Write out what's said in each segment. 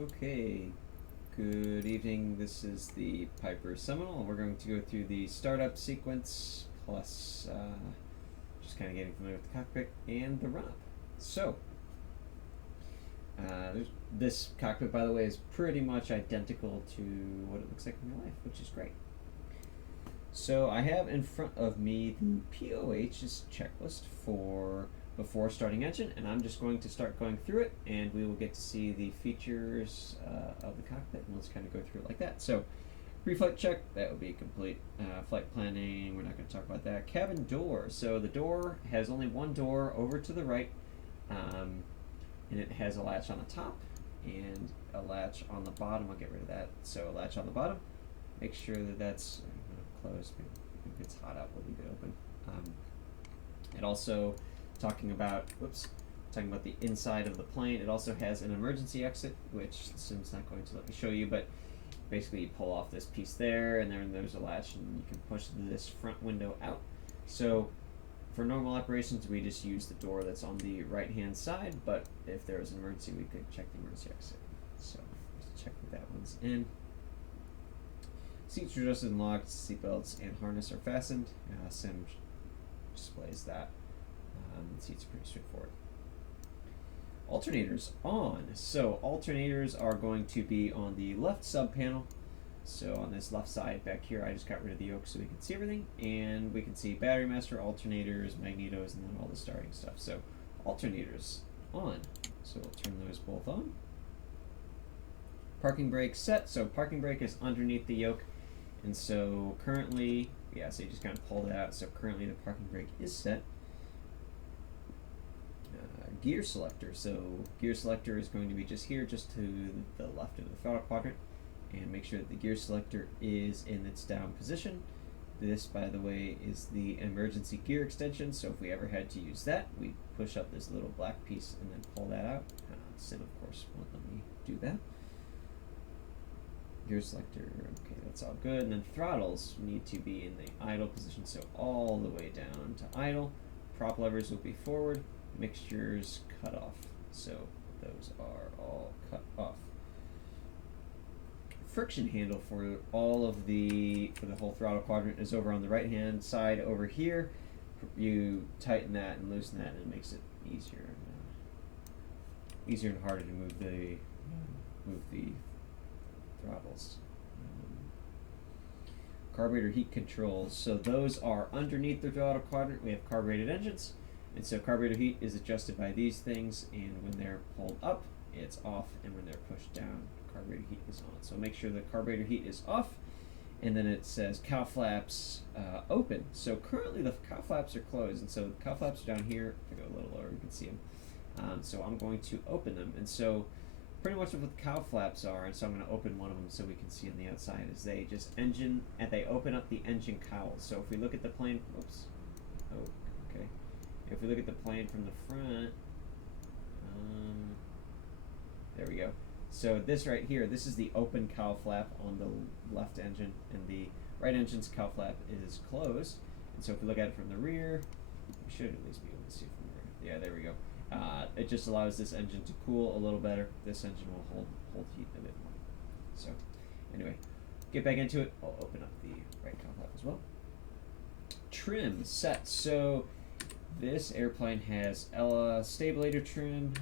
Okay, good evening. This is the Piper Seminole, and we're going to go through the startup sequence plus just kind of getting familiar with the cockpit and the run-up. So, this cockpit, by the way, is pretty much identical to what it looks like in real life, which is great. So I have in front of me the POH's checklist for before starting engine, and I'm just going to start going through it, and we will get to see the features of the cockpit, and let's kind of go through it like that. So, pre-flight check, that would be complete. Flight planning, we're not going to talk about that. Cabin door, so the door has only one door over to the right, and it has a latch on the top and a latch on the bottom. I'll get rid of that. So a latch on the bottom, make sure that that's closed. If it's hot out, we'll leave it open. It also talking about the inside of the plane. It also has an emergency exit, which the sim's not going to let me show you, but basically you pull off this piece there, and then there's a latch, and you can push this front window out. So for normal operations, we just use the door that's on the right-hand side, but if there was an emergency, we could check the emergency exit. So just check that one's in. Seats are adjusted and locked, seatbelts and harness are fastened. Sim displays that. The seats are pretty straightforward. Alternators on. So alternators are going to be on the left sub panel. So on this left side back here, I just got rid of the yoke so we can see everything, and we can see battery master, alternators, magnetos, and then all the starting stuff. So alternators on. So we'll turn those both on. Parking brake set. So parking brake is underneath the yoke, and so currently, so you just kind of pull that out. So currently the parking brake is set. Gear selector. So gear selector is going to be just here, just to the left of the throttle quadrant, and make sure that the gear selector is in its down position. This, by the way, is the emergency gear extension, so if we ever had to use that, we push up this little black piece and then pull that out. Sim, of course, won't let me do that. Gear selector, okay, that's all good. And then throttles need to be in the idle position, so all the way down to idle. Prop levers will be forward. Mixtures cut off, so those are all cut off. Friction handle for all of the whole throttle quadrant is over on the right hand side over here. You tighten that and loosen that, and it makes it easier and harder to move the throttles. Carburetor heat controls, so those are underneath the throttle quadrant. We have carbureted engines. And so carburetor heat is adjusted by these things, and when they're pulled up, it's off, and when they're pushed down, carburetor heat is on. So make sure the carburetor heat is off, and then it says cow flaps open. So currently the cow flaps are closed, and so the cow flaps are down here. If I go a little lower, you can see them. So I'm going to open them, and so pretty much what the cow flaps are, and so I'm going to open one of them so we can see on the outside, is they just they open up the engine cowls. So if we look at the plane, if we look at the plane from the front, there we go. So this right here, this is the open cowl flap on the left engine, and the right engine's cowl flap is closed. And so if we look at it from the rear, we should at least be able to see it from the rear. Yeah, there we go. It just allows this engine to cool a little better. This engine will hold heat a bit more. So anyway, get back into it. I'll open up the right cowl flap as well. Trim set. So this airplane has stabulator trim.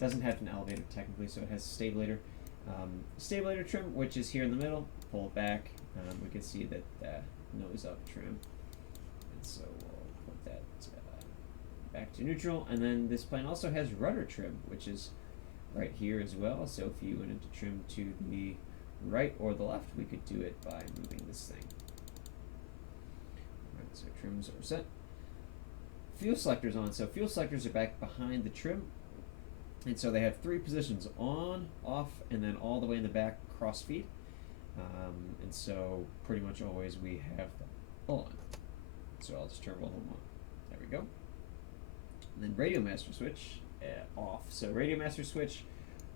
Doesn't have an elevator technically, so it has stabulator. Stabulator trim, which is here in the middle. Pull it back. We can see that nose up trim. And so we'll put that back to neutral. And then this plane also has rudder trim, which is right here as well. So if you went into trim to the right or the left, we could do it by moving this thing. Alright, so trims are set. Fuel selectors on. So fuel selectors are back behind the trim, and so they have three positions: on, off, and then all the way in the back cross feed. And so pretty much always we have them on. So I'll just turn both of them on. There we go. And then radio master switch off. So radio master switch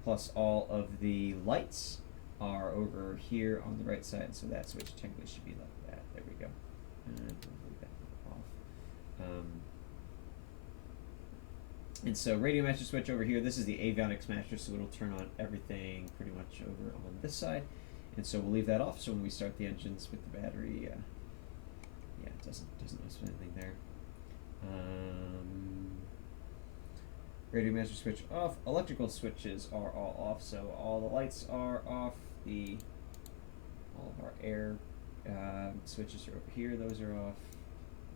plus all of the lights are over here on the right side. So that switch technically should be like that. There we go. And we'll leave that off. And so radio master switch over here, this is the avionics master, so it'll turn on everything pretty much over on this side. And so we'll leave that off, so when we start the engines with the battery, yeah, it doesn't mess with anything there. Radio master switch off. Electrical switches are all off, so all the lights are off. All of our air switches are over here, those are off.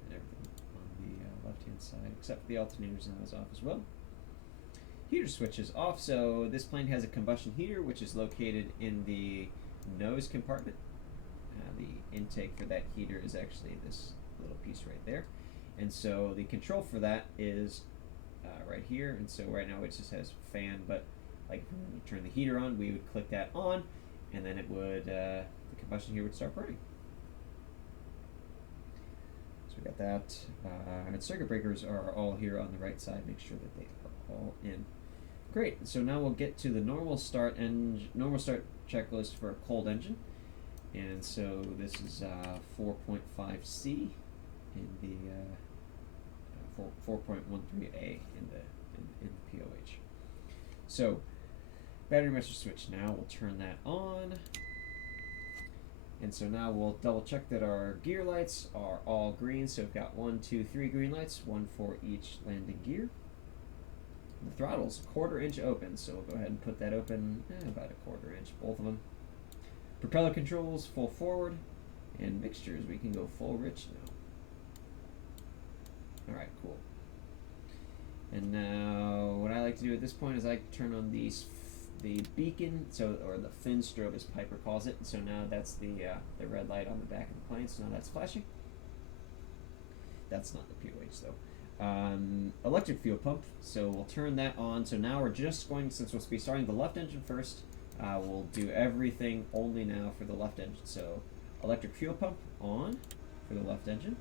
And everything on the left-hand side, except for the alternators now is off as well. Heater switch is off, so this plane has a combustion heater, which is located in the nose compartment. The intake for that heater is actually this little piece right there. And so the control for that is right here, and so right now it just has fan, but like if we would turn the heater on, we would click that on, and then it would, the combustion heater would start burning. So we got that. And circuit breakers are all here on the right side. Make sure that they are all in. Great. So now we'll get to the normal start checklist for a cold engine, and so this is 4.5C in the 4.13A in the POH. So battery master switch, now we'll turn that on. And so now we'll double check that our gear lights are all green. So we've got 1, 2, 3 green lights, one for each landing gear. The throttle's 1/4 inch open, so we'll go ahead and put that open about 1/4 inch, both of them. Propeller controls full forward, and mixtures we can go full rich now. Alright, cool. And now what I like to do at this point is I turn on the beacon, or the fin strobe as Piper calls it. So now that's the red light on the back of the plane, so now that's flashing. That's not the POH though. Electric fuel pump, so we'll turn that on. So now we're just going, since we'll be starting the left engine first, we'll do everything only now for the left engine. So electric fuel pump on for the left engine.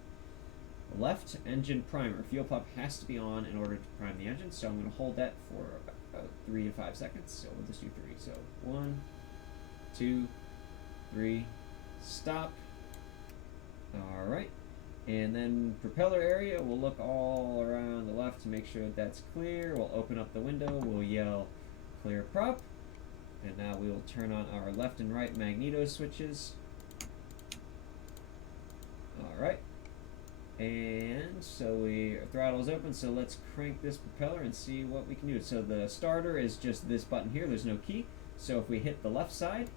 Left engine primer. Fuel pump has to be on in order to prime the engine, so I'm going to hold that for about 3 to 5 seconds. So we'll just do 3. So 1, 2, 3, stop. Alright. And then propeller area, we'll look all around the left to make sure that that's clear. We'll open up the window, we'll yell clear prop. And now we will turn on our left and right magneto switches. Alright. And so our throttle is open, so let's crank this propeller and see what we can do. So the starter is just this button here, there's no key. So if we hit the left side,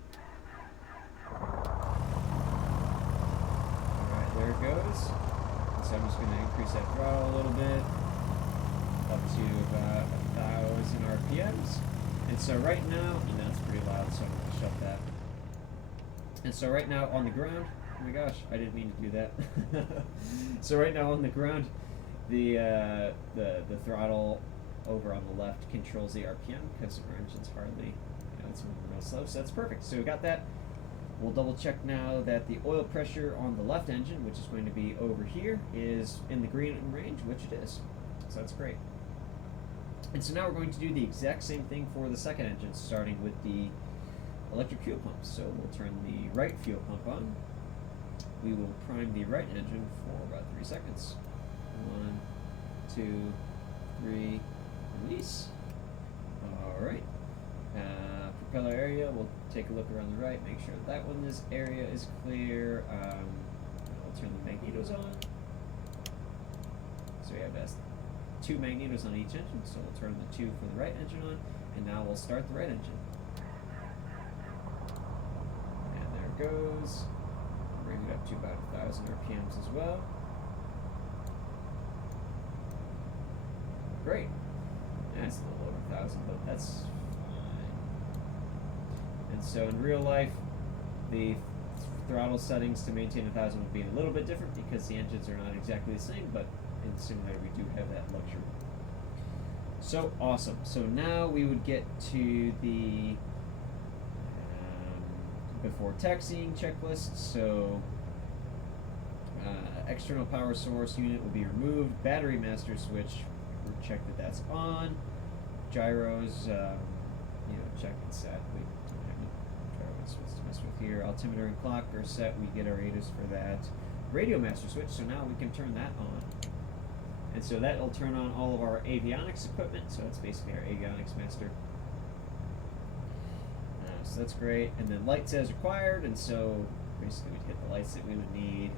alright, there it goes. So I'm just going to increase that throttle a little bit, up to about 1,000 RPMs. And so right now, and that's pretty loud, so I'm going to shut that. And so right now on the ground, oh my gosh, I didn't mean to do that. So right now on the ground, the throttle over on the left controls the RPM because our engine's hardly, it's moving real slow, so that's perfect. So we got that. We'll double check now that the oil pressure on the left engine, which is going to be over here, is in the green range, which it is. So that's great. And so now we're going to do the exact same thing for the second engine, starting with the electric fuel pump. So we'll turn the right fuel pump on. We will prime the right engine for about 3 seconds. 1, 2, 3, release. Alright. Propeller area, we'll take a look around the right, make sure that one's area is clear. I'll turn the magnetos on. So we have 2 magnetos on each engine, so we'll turn the 2 for the right engine on, and now we'll start the right engine. And there it goes. Bring it up to about 1,000 RPMs as well. Great. That's a little over 1,000, but that's fine. And so in real life, the throttle settings to maintain 1,000 would be a little bit different because the engines are not exactly the same, but in the simulator we do have that luxury. So awesome. So now we would get to the before taxiing checklist. So external power source unit will be removed. Battery master switch, we'll check that that's on. Gyros, check and set. We don't have any gyros to mess with here. Altimeter and clock are set. We get our ATIS for that. Radio master switch, so now we can turn that on. And so that will turn on all of our avionics equipment. So that's basically our avionics master. So that's great. And then lights as required. And so basically we'd hit the lights that we would need.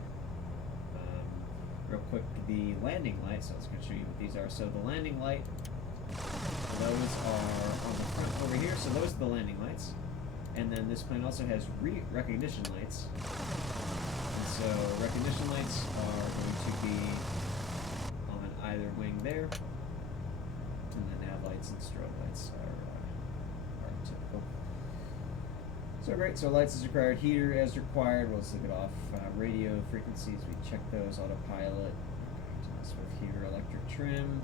Real quick, the landing light. So I was going to show you what these are. So the landing light, those are on the front over here. So those are the landing lights. And then this plane also has recognition lights. And so recognition lights are going to be on either wing there. And the nav lights and strobe lights are typical. So great, so lights as required, heater as required, we'll just leave it off. Radio frequencies, we check those, autopilot, with heater, electric trim.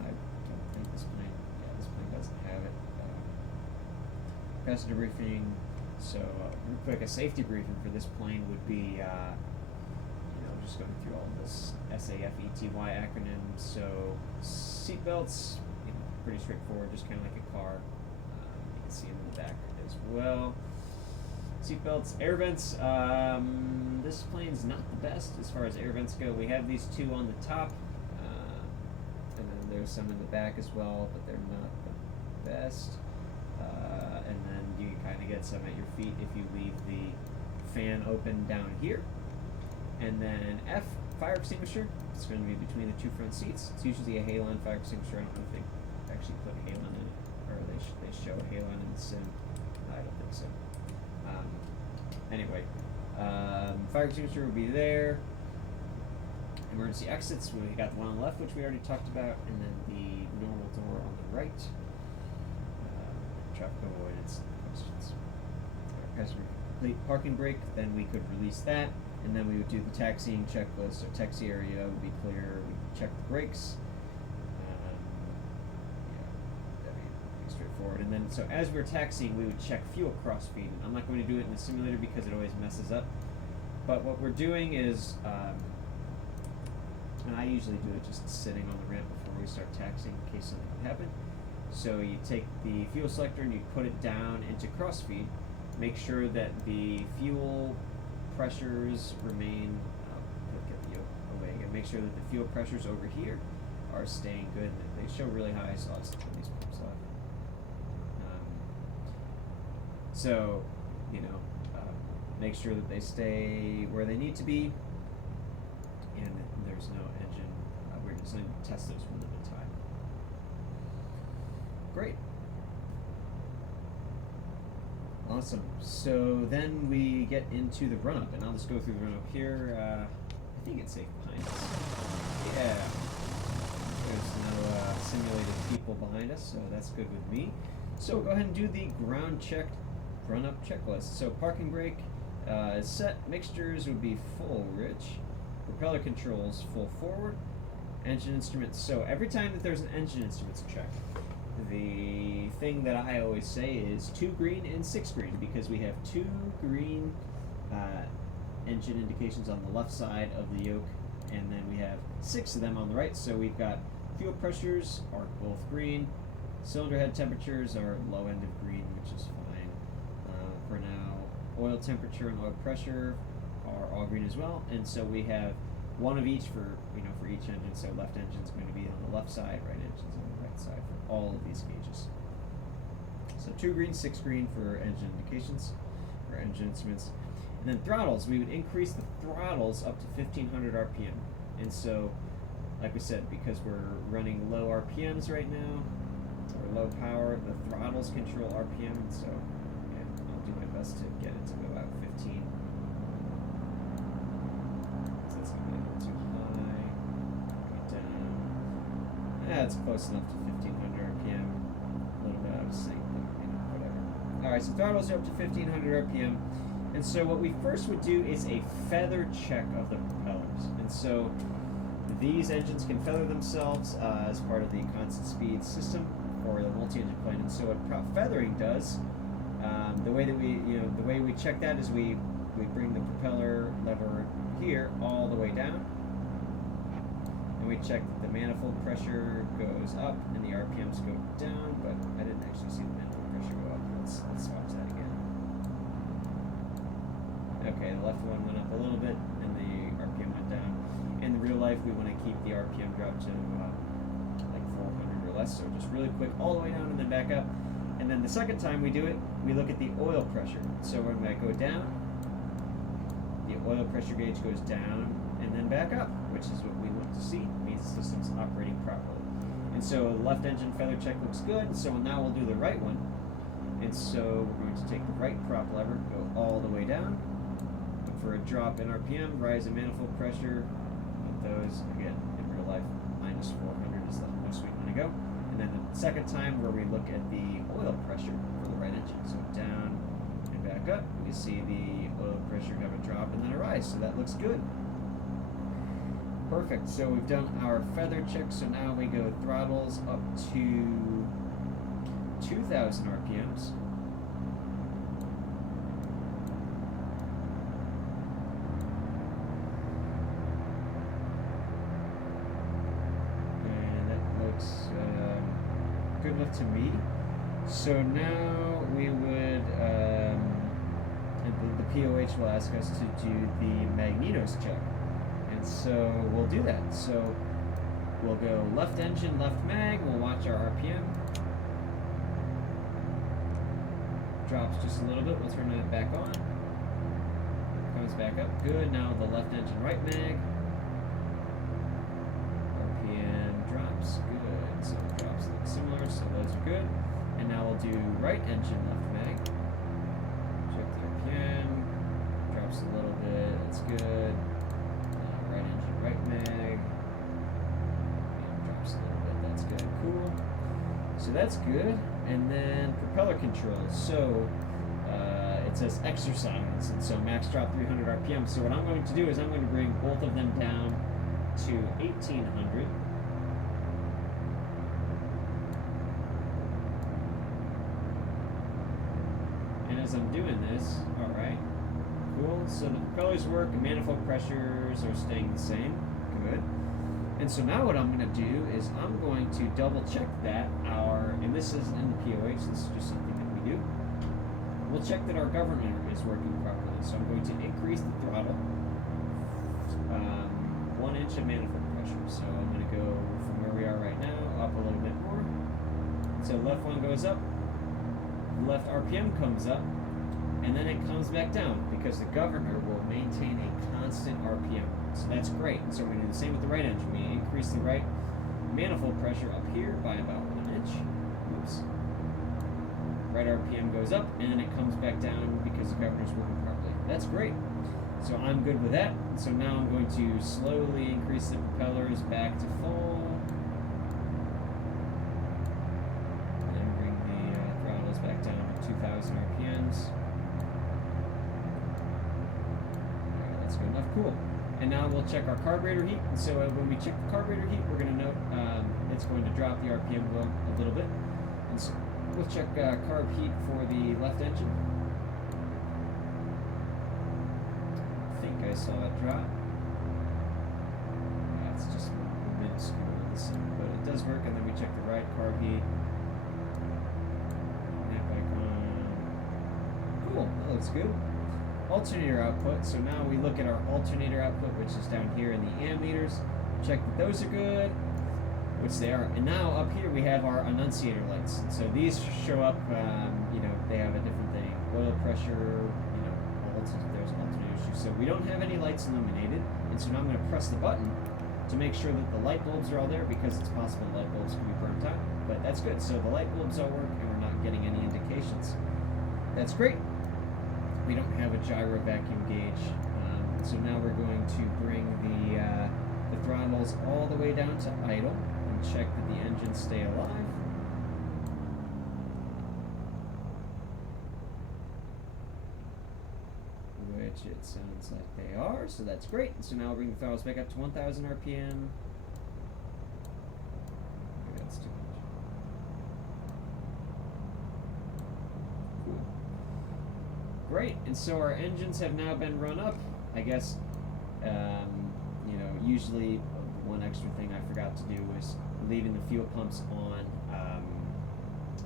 I don't think this plane doesn't have it. Passenger briefing, so real quick, a safety briefing for this plane would be, just going through all this SAFETY acronym. So seatbelts, pretty straightforward, just kind of like a car. You can see them in the back as well. Seatbelts, air vents. This plane's not the best as far as air vents go. We have these two on the top, and then there's some in the back as well, but they're not the best. And then you can kind of get some at your feet if you leave the fan open down here. And then F, fire extinguisher. It's going to be between the two front seats. It's usually a halon fire extinguisher. I don't know if they actually put halon in it, or they show halon in the sim. I don't think so. Anyway, fire extinguisher will be there. Emergency exits, we got the one on the left, which we already talked about, and then the normal door on the right. Traffic avoidance questions. Passenger complete parking brake, then we could release that, and then we would do the taxiing checklist. So taxi area would be clear, we would check the brakes. Straightforward. And then, so as we're taxiing, we would check fuel crossfeed. I'm not going to do it in the simulator because it always messes up. But what we're doing is, and I usually do it just sitting on the ramp before we start taxiing in case something would happen. So you take the fuel selector and you put it down into crossfeed. Make sure that the fuel pressures remain, get the yoke away again. Make sure that the fuel pressures over here are staying good. They show really high, so I'll just turn these pumps off. So, make sure that they stay where they need to be, and there's no engine. We're just going to test those one at a time. Great. Awesome. So then we get into the run-up, and I'll just go through the run-up here. I think it's safe behind us. Yeah. There's no simulated people behind us, so that's good with me. So we'll go ahead and do the ground check run-up checklist. So parking brake is set. Mixtures would be full rich. Propeller controls full forward. Engine instruments. So every time that there's an engine instruments check, the thing that I always say is 2 green and 6 green, because we have 2 green engine indications on the left side of the yoke, and then we have 6 of them on the right. So we've got fuel pressures are both green. Cylinder head temperatures are low end of green, which is fine for now. Oil temperature and oil pressure are all green as well, and so we have one of each for each engine. So left engine's going to be on the left side, right engine's on the right side for all of these gauges. So 2 green, 6 green for engine indications or engine instruments. And then throttles, we would increase the throttles up to 1500 RPM. And so, like we said, because we're running low RPMs right now, or low power, the throttles control RPM, and so I'll do my best to get it to go out 15. So that's going to be a little too high. Go down. Yeah, it's close enough to 1500 RPM. A little bit out of sync, but whatever. Alright, so throttles are up to 1500 RPM. And so what we first would do is a feather check of the propellers. And so these engines can feather themselves as part of the constant speed system or the multi-engine plane. And so what feathering does, the way we check that is we bring the propeller lever here all the way down, and we check that the manifold pressure goes up and the RPMs go down. But I didn't actually see the manifold pressure go up. Let's watch that again. Okay, the left one went up a little bit and the RPM went down. In the real life, we want to keep the RPM drop to like 400 or less. So just really quick, all the way down and then back up. And then the second time we do it, we look at the oil pressure. So when I go down, the oil pressure gauge goes down and then back up, which is what we want to see. It means the system's operating properly. And so the left engine feather check looks good. So now we'll do the right one. And so we're going to take the right prop lever, go all the way down. Look for a drop in RPM, rise in manifold pressure. With those, again, in real life, minus 400 is the most we want to go. And then the second time where we look at the oil pressure for the right engine. So down and back up, we see the oil pressure have a drop and then a rise. So that looks good. Perfect. So we've done our feather check. So now we go throttles up to 2,000 RPMs. Good enough to me. So now we would, the POH will ask us to do the magnetos check. And so we'll do that. So we'll go left engine, left mag, we'll watch our RPM. Drops just a little bit, we'll turn it back on. Comes back up, good. Now the left engine, right mag. RPM drops, good. So drops look similar, so those are good. And now we'll do right engine, left mag. Check the RPM. Drops a little bit, that's good. Right engine, right mag. And drops a little bit, that's good. Cool. So that's good. And then propeller controls. So it says exercise, and so max drop 300 RPM. So what I'm going to do is I'm going to bring both of them down to 1800. As I'm doing this, alright, cool, so the propellers work, the manifold pressures are staying the same, good. And so now what I'm going to do is I'm going to double check that and this is in the POH, this is just something that we do, we'll check that our governor is working properly. So I'm going to increase the throttle, 1 inch of manifold pressure, so I'm going to go from where we are right now, up a little bit more, so left one goes up, left RPM comes up, and then it comes back down because the governor will maintain a constant RPM. So that's great. So we're going to do the same with the right engine. We increase the right manifold pressure up here by about 1 inch. Oops. Right RPM goes up, and then it comes back down because the governor's working properly. That's great. So I'm good with that. So now I'm going to slowly increase the propellers back to full. Back down to 2,000 RPMs. Alright, that's good enough. Cool. And now we'll check our carburetor heat. So when we check the carburetor heat, we're going to note it's going to drop the RPM a little bit. And so we'll check carb heat for the left engine. I think I saw it drop. Yeah, it's just minuscule, but it does work. And then we check the right carb heat. Cool, that looks good. Alternator output, so now we look at our alternator output, which is down here in the ammeters. Check that those are good, which they are. And now up here we have our annunciator lights. And so these show up, they have a different thing. Oil pressure, there's alternator issues. So we don't have any lights illuminated. And so now I'm going to press the button to make sure that the light bulbs are all there because it's possible light bulbs can be burnt out. But that's good. So the light bulbs all work and we're not getting any indications. That's great. We don't have a gyro vacuum gauge, so now we're going to bring the throttles all the way down to idle and check that the engines stay alive. Which it sounds like they are, so that's great. So now we'll bring the throttles back up to 1,000 RPM. Maybe that's too much. Cool. Great, and so our engines have now been run up. I guess, usually one extra thing I forgot to do was leaving the fuel pumps on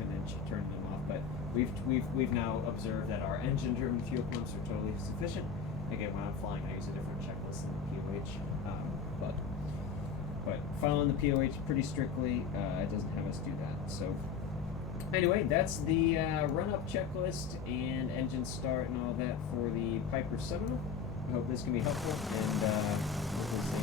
and then turning them off. But we've now observed that our engine-driven fuel pumps are totally sufficient. Again, when I'm flying, I use a different checklist than the POH. But But following the POH pretty strictly, it doesn't have us do that. So anyway, that's the run-up checklist and engine start and all that for the Piper Seminole. I hope this can be helpful, and we'll